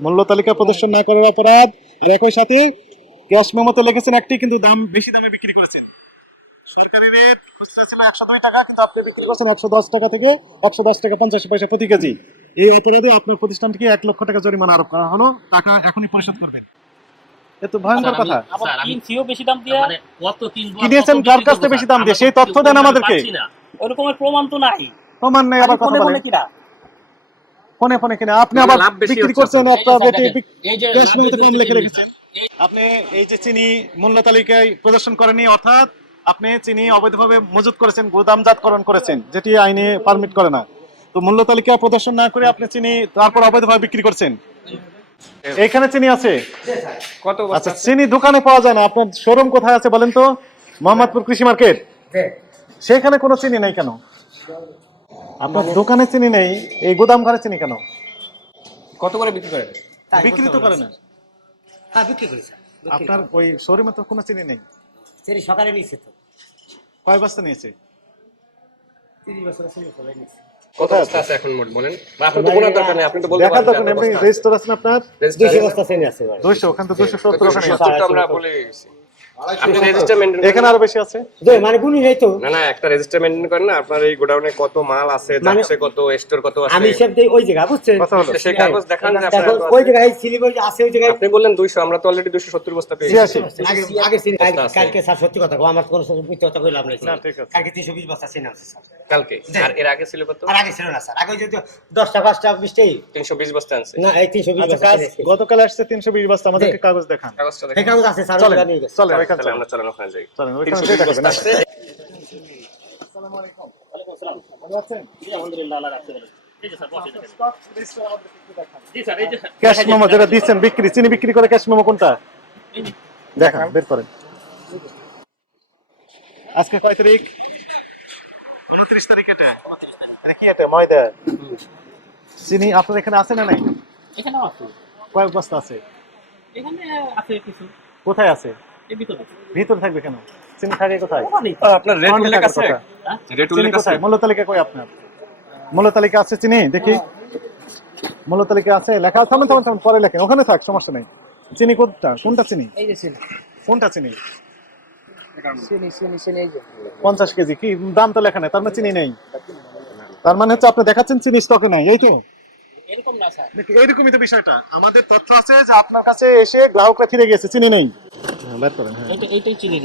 মূল্য তালিকা প্রদর্শন না করার অপরাধ। আর একই সাথে ক্যাশ মেমোতে লিখেছেন একটি কিন্তু দাম বেশি দামে বিক্রি করেছেন। সরকারি রেট খুচরা ছিল একশো দুই টাকা কিন্তু আপনি বিক্রি করছেন একশো দশ টাকা থেকে একশো দশ টাকা পঞ্চাশ পয়সা প্রতি কেজি। এই অপরাধে আপনার প্রতিষ্ঠানটিকে এক লক্ষ টাকা জরিমানা আরোপ করা হলো। টাকা এখনই পরিশোধ করবেন। এ তো ভয়ঙ্কর কথা। স্যার, আমি- কিনছিও বেশি দাম দিয়ে? মানে কত কিনেছেন কার কাছ থেকে বেশি দাম দিয়ে? সেই তথ্য দেন আমাদেরকে। ওরকমের প্রমাণ তো নাই। প্রমাণ নেই আবার কথা ফোনে কিনা ফোনে ফোনে কিনে। আপনি আবার বিক্রি করছেন আপনার। ক্যাশ মেমোতে কম লিখে রেখেছেন। আপনি এই যে চিনি মূল্য তালিকায় প্রদর্শন করেনি অর্থাৎ আপনি চিনি অবৈধভাবে মজুত করেছেন গুদামজাতকরণ করেছেন যেটি আইনে পারমিট করে না। তো মূল্য তালিকা প্রদর্শন না করে আপনি চিনি তারপর অবৈধভাবে বিক্রি করছেন। এখানে চিনি আছে? কত আচ্ছা চিনি দোকানে পাওয়া যায় না। আপনার শোরুম কোথায় আছে বলেন তো? মোহাম্মদপুর কৃষি মার্কেট। সেখানে কোনো চিনি নাই কেন? আপনার দোকানে চিনি নেই এই গোদাম ঘরে চিনি কেন? কত করে বিক্রি করেন? বিক্রি তো করে না। হ্যাঁ বিক্রি করেছে আপনার ওই শোরুমে তো কোনো চিনি নেই। সেটি সকালে নিচ্ছে তো। কয় বস্তা নিয়েছে? তিরিশ বছর আছে কত বস্তা আছে এখন মোট বলেন? বা আপনার তো বোনার দরকার নেই আপনি তো বলতে দেখার দরকার নেই, আপনি রেজিস্টার আছেন আপনার? দুইশো বস্তা চেনে আছে এবার। দুইশো ওখান তো দুইশো সত্তর ওখানে আছে। আমরা বলে গেছি আপনি রেজিস্টার মেনটেন এখানে আরও বেশি আছে? দুই, মানে গুণি নেই তো। না না একটা রেজিস্টার মেনটেন করেন না আপনার এই গোডাউনে কত মাল আছে মানে- যাচ্ছে কত স্টোর কত আছে। আমি হিসাব দিই ওই জায়গা বুঝছেন? কথা হলো সেই কাগজ দেখান যে আপনার ওই জায়গায় সিলিবার আছে ওই জায়গায় আপনি বললেন 200 আমরা তো অলরেডি 270 বস্তা পেয়েছি। আগে আগে চিনি বস্তা আছে। কালকে স্যার সত্যি কথা কও, আমার কোনো সময় কথা কই লাভ নাই না, ঠিক আছে। কালকে তিনশো বিশ বস্তা চেনে আছে স্যার। কালকে? আর এর আগে ছিল কত? আর আগে ছিল না স্যার। আগে যদি দশটা পাঁচটা বিশটাই 320 বস্তা আনছে। না এই তিনশো বিশ বস্তা কাজ চেনে আছে। গতকাল আসছে তিনশো বিশ বস্তা আমাদেরকে কাগজ দেখান। কাগজটা এই কাগজ আছে স্যার চলেন। ওটা নিয়ে চলেন ওইখানে তাহলে চলেন। আমরা চলেন ওখানে যাই। চলেন ওইখানে 320 যেয়ে দেখাবেন, বস্তা আসেন। আছে ওয়ালাইকুম আসসালাম। জি, আলহামদুলিল্লাহ, আল্লাহ রাখতে বলেন। এই যে স্যার, বসে দেখেন। জি স্যার, এই যে ক্যাশ মেমো যেটা দিচ্ছেন বিক্রি চিনি বিক্রি করে ক্যাশ মেমো কোনটা? দেখান বের করেন। আজকে কয় তারিখ? উনত্রিশ তারিখ এটা। এটা কি এটা ময়দা? চিনি আপনার এখানে আছে না নাই? এখানেও আছে। কয় বস্তা আছে। এখানে আছে কিছু। কোথায় আছে? ভিতরে। ভিতরে থাকবে কেন? চিনি থাকে কোথায়? ওখানেই। আপনার রেট উল্লেখ আছে হ্যাঁ? রেট উল্লেখ আছে মূল্য তালিকা কই আপনার? মূল্য তালিকা আছে চিনি? দেখি। মূল্য তালিকা আছে? লেখা থামেন থামেন থামেন পরে লেখেন। ওখানে থাক সমস্যা নেই। চিনি কোনটা? কোনটা চিনি? এই যে চিনি। কোনটা চিনি? চিনি চিনি চিনি পঞ্চাশ কেজি। কি? দাম তো লেখা নেই তার মানে চিনি নেই। তার মানে হচ্ছে আপনি দেখাচ্ছেন চিনি স্টকে নাই এই তো? এরকম না স্যার। এইরকমই তো বিষয়টা। আমাদের তথ্য আছে যে আপনার কাছে এসে গ্রাহকরা ফিরে গেছে চিনি নেই। হ্যাঁ, বের করেন হ্যাঁ। চিনির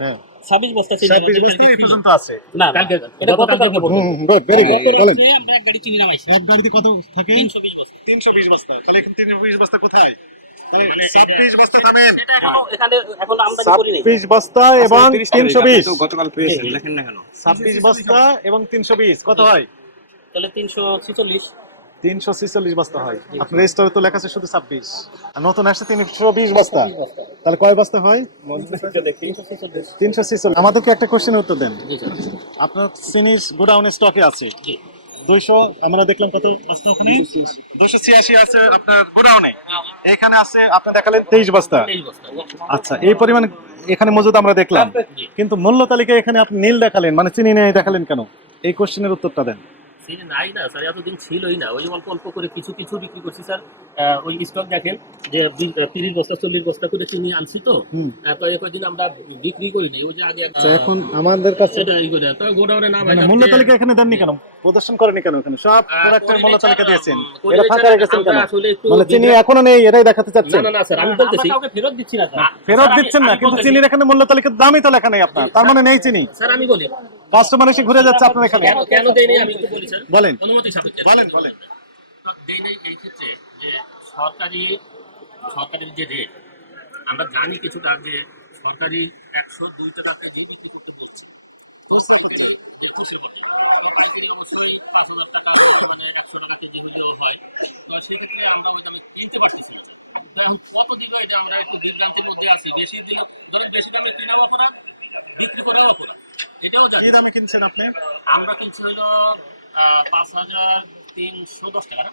হ্যাঁ। 26 বস্তা চিনি। ছাব্বিশ বস্তা এই পর্যন্ত আছে। না, না, এটা গতকালকে বলব। হুম গুড ভেরি গুড বলেন। আমরা এক গাড়ি চিনি নামাইছি। এক গাড়িতে কত থাকে? 320 বস্তা। তিনশো বিশ বস্তা। তাহলে এখন তিনশো বস্তা কোথায়? তাহলে ছাব্বিশ বস্তা থামেন। সেটা এখনও এখানে এখনও আমদানি করি নাই। ছাব্বিশ বস্তা এবং তিনশো বিশ। গতকাল পেয়েছেন দেখেন না কেন। ছাব্বিশ বস্তা এবং তিনশো বিশ কত হয়? তাহলে 346 তিনশো ছিচল্লিশ বস্তা হয়। আপনার রেজিস্টারে তো লেখা আছে শুধু ছাব্বিশ। আর নতুন আসছে তিনশো বিশ বস্তা। তাহলে কয় বস্তা হয়? তিনশো ছিচল্লিশ। আমাদেরকে একটা কোশ্চেনের উত্তর দেন। আপনার গোডাউনে স্টকে আছে। দুইশো আমরা দেখলাম কত বস্তা ওখানে? দুশো ছিয়াশি আছে আপনার গোডাউনে। এখানে আছে আপনি দেখালেন তেইশ বস্তা। আচ্ছা এই পরিমাণ এখানে মজুদ আমরা দেখলাম। কিন্তু মূল্য তালিকা এখানে আপনি নীল দেখালেন মানে চিনি নেই দেখালেন কেন? এই কোশ্চেনের উত্তরটা দেন। চিনি নাই না স্যার এতদিন ছিলই না। ওই অল্প অল্প করে কিছু কিছু বিক্রি করছি স্যার। ওই স্টক দেখেন যে তিরিশ বস্তা চল্লিশ বস্তা করে চিনি আনছি তো। তো কয়দিন আমরা বিক্রি করি নাই। ওই যে আগে আচ্ছা, এখন আমাদের কাছে সেটা ই করে তো গোডাউনে না মানে মূল্য তালিকা এখানে দেননি কেন? প্রদর্শন করেনি কেন এখানে? সব প্রোডাক্টের মূল্য তালিকা দিয়েছেন। এটা ফাঁকা রেখেছেন কেন? মানে চিনি এখনও নেই এটাই দেখাতে চাচ্ছেন না না স্যার আমি বলতেছি কাউকে ফেরত দিচ্ছি না স্যার। ফেরত দিচ্ছেন না কিন্তু চিনির এখানে মূল্য তালিকার দামই তো লেখা নেই আপনার। তার মানে নেই চিনি। স্যার আমি বলি কাস্টমার এসে ঘুরে যাচ্ছে আপনার এখানে। কেন কেন দেয়নি? আমি একটু বলি স্যার। বলেন। অনুমতি সাপেক্ষে। বলেন বলেন। এই ক্ষেত্রে যে সরকারি সরকারের যে রেট আমরা জানি কিছুটা সরকারি একশো দুই টাকাতে যে বিক্রি করতে বলছে অবশ্যই পাঁচ হাজার টাকা একশো হলেও হয়। তো সেক্ষেত্রে আমরা ওই দামে কিনতে পারতেছি না তো এখন কতদিন এটা আমরা একটু বিভ্রান্তির মধ্যে আছি। বেশি দিন ধরেন বেশি দামে কিনাও অপরাধ বিক্রি করাও অপরাধ এটাও জানি। কি দামে কিনছেন আপনি? আমরা কিনছি হলো পাঁচ হাজার তিনশো দশ টাকা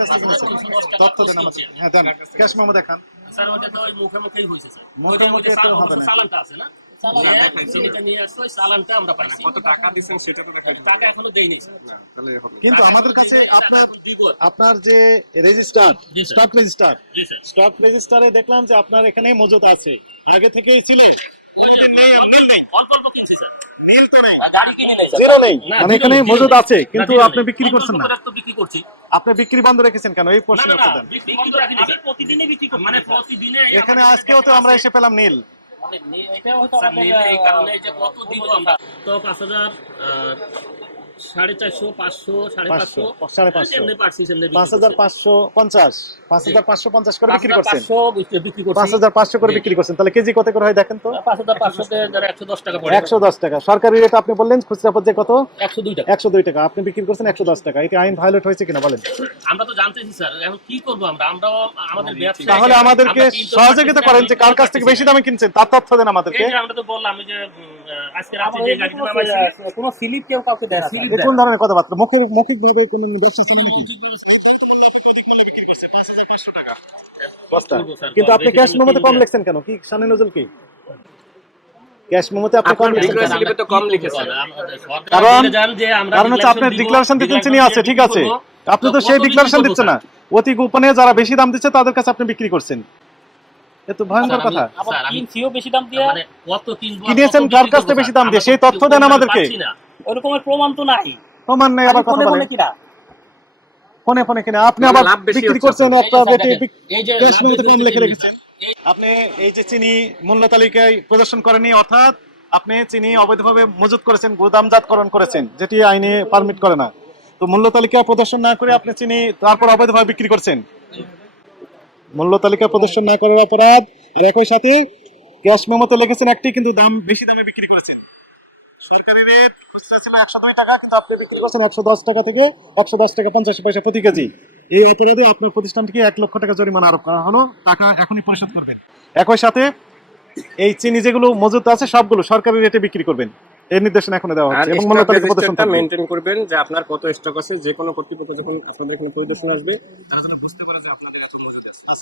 কাছ তথ্য দেন আমাদের। হ্যাঁ দেন। ক্যাশ মেমো দেখান। স্যার ওটা তো মুখে মুখেই হয়েছে স্যার। মুখে মুখে তো হবে না। চালানটা আছে না। কিন্তু আমাদের কাছে আপনার আপনার যে রেজিস্টার স্টক রেজিস্টার জি স্টক রেজিস্টারে দেখলাম যে আপনার এখানে মজুদ আছে। আগে থেকেই ছিল। জিরো নেই। মানে এখানে মজুদ আছে কিন্তু আপনি বিক্রি করছেন না। বিক্রি করছি। আপনি বিক্রি বন্ধ রেখেছেন কেন? এই প্রশ্ন স্যার। প্রতিদিনই বিক্রি মানে প্রতিদিনে এখানে আজকেও তো আমরা এসে পেলাম নীল। স্যার, নিলে এই কারণে যে কত দিব আমরা। তো পাঁচ হাজার সাড়ে চারশো পাঁচশো সাড়ে পাঁচশো, পাঁচশো। সাড়ে পাঁচশো। যেমনি পারছি সেমনি বিক্রি পাঁচ হাজার পাঁচশো পঞ্চাশ। পাঁচ হাজার পাঁচশো পঞ্চাশ করে বিক্রি করছেন। 5,500 বিক্রি করছি। পাঁচ হাজার পাঁচশো করে বিক্রি করছেন। তাহলে কেজি কত করে হয় দেখেন তো? 5,500 তে যারা 110 টাকা একশো দশ টাকা। সরকারি রেট আপনি বললেন খুচরা পর্যায়ে কত? 102 টাকা। একশো দুই টাকা। আপনি বিক্রি করছেন একশো দশ টাকা। এটি আইন ভায়োলেট হয়েছে কিনা বলেন? আমরা তো জানতেছি স্যার। এখন কি করব আমরা? আমরাও আমাদের তাহলে আমাদেরকে সহযোগিতা করেন যে কার কাছ থেকে বেশি দামে কিনছেন। তার তথ্য দেন আমাদেরকে। আমরা তো বললাম যে আজকে রাতে যে গাড়িটা কোনো স্লিপ কেউ কাউকে দেয় কোন ধরনের কথাবার্তা? মুখের মৌখিক ভাবে কোনো ব্যবসা স্যার, কিন্তু আপনি ক্যাশ মেমোতে কম লিখছেন কেন? কি শানি নজল কি? ক্যাশ মেমোতে আপনি কম লিখছেন তো কম লিখেছে। কারণ কারণ কারণ হচ্ছে আপনার ডিক্লারেশন দিচ্ছেন চিনি আছে ঠিক আছে। আপনি তো সেই ডিক্লারেশন দিচ্ছেন না। অতি গোপনে যারা বেশি দাম দিচ্ছে তাদের কাছে আপনি বিক্রি করছেন। এ তো ভয়ঙ্কর কথা। কিনছিও বেশি দাম দিয়ে। মানে কত কিনবো কিনেছেন কার কাছ থেকে বেশি দাম? দিয়ে? সেই তথ্য দেন আমাদেরকে। ওরকমের প্রমাণ তো নাই। প্রমাণ নেই আবার কথা বলেন। ফোনে কিনা? ফোনে ফোনে কিনে। আপনি আবার বিক্রি করছেন আপনার। বেশি কম লিখে রেখেছেন। আপনি এই যে চিনি মূল্য তালিকায় প্রদর্শন করেনি অর্থাৎ আপনি চিনি অবৈধভাবে মজুত করেছেন গুদামজাতকরণ করেছেন যেটি আইনে পারমিট করে না। তো মূল্য তালিকা প্রদর্শন না করে আপনি চিনি তারপর অবৈধভাবে বিক্রি করছেন। মূল্য তালিকা প্রদর্শন না করার অপরাধ। আর একই সাথে ক্যাশ মেমোতে লিখেছেন একটি কিন্তু দাম বেশি দামে বিক্রি করেছেন। সরকারি রেট খুচরা ছিল একশো দুই টাকা কিন্তু আপনি বিক্রি করছেন একশো দশ টাকা থেকে একশো দশ টাকা পঞ্চাশ পয়সা প্রতি কেজি। এই অপরাধে আপনার প্রতিষ্ঠানটিকে এক লক্ষ টাকা জরিমানা আরোপ করা হলো। টাকা এখনই পরিশোধ করবেন। একই সাথে এই চিনি যেগুলো মজুত আছে সবগুলো সরকারি রেটে বিক্রি করবেন। এই নির্দেশনা এখনও দেওয়া আর হচ্ছে এবং মূল্য তালিকা প্রদর্শন রেজিস্টারটা করবেন। যে আপনার কত স্টক আছে যে কোনো কর্তৃপক্ষ যখন আপনাদের এখানে পরিদর্শন আসবে তারা যেন বুঝতে পারে যে আপনাদের এত মজুদ